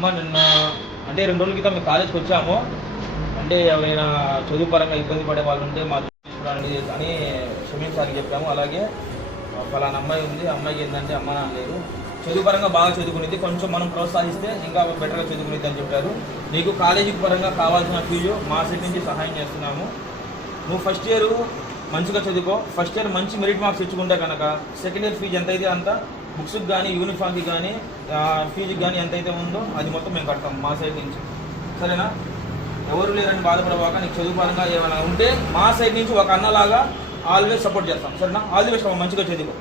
అమ్మ నిన్న అంటే 2 రోజుల క్రితం మేము కాలేజ్కి వచ్చాము. అంటే ఎవరైనా చదువు పరంగా ఇబ్బంది పడే వాళ్ళు ఉంటే మా చూడండి అని షమీన్ సార్కి చెప్పాము. అలాగే ఫలానా అమ్మాయి ఉంది, అమ్మాయికి ఏంటంటే అమ్మ నాన్న లేరు, చదువు పరంగా బాగా చదువుకునేది, కొంచెం మనం ప్రోత్సహిస్తే ఇంకా బెటర్గా చదువుకునేది అని చెప్పారు. నీకు కాలేజీ పరంగా కావాల్సిన ఫీజు మా సైడ్ నుంచి సహాయం చేస్తున్నాము. నువ్వు ఫస్ట్ ఇయర్ మంచిగా చదువుకో. ఫస్ట్ ఇయర్ మంచి మెరిట్ మార్క్స్ తెచ్చుకుంటే కనుక సెకండ్ ఇయర్ ఫీజు ఎంతైతే అంత బుక్స్కి కానీ యూనిఫామ్కి కానీ ఫీజుకి కానీ ఎంతైతే ఉందో అది మొత్తం మేము కడతాం మా సైడ్ నుంచి. సరేనా? ఎవరు లేరని బాధపడవాక నీకు చదువు పరంగా ఏమైనా ఉంటే మా సైడ్ నుంచి ఒక అన్నలాగా ఆల్వేస్ సపోర్ట్ చేస్తాం. సరేనా? ఆల్ ది బెస్ట్, మంచిగా చదువుకో.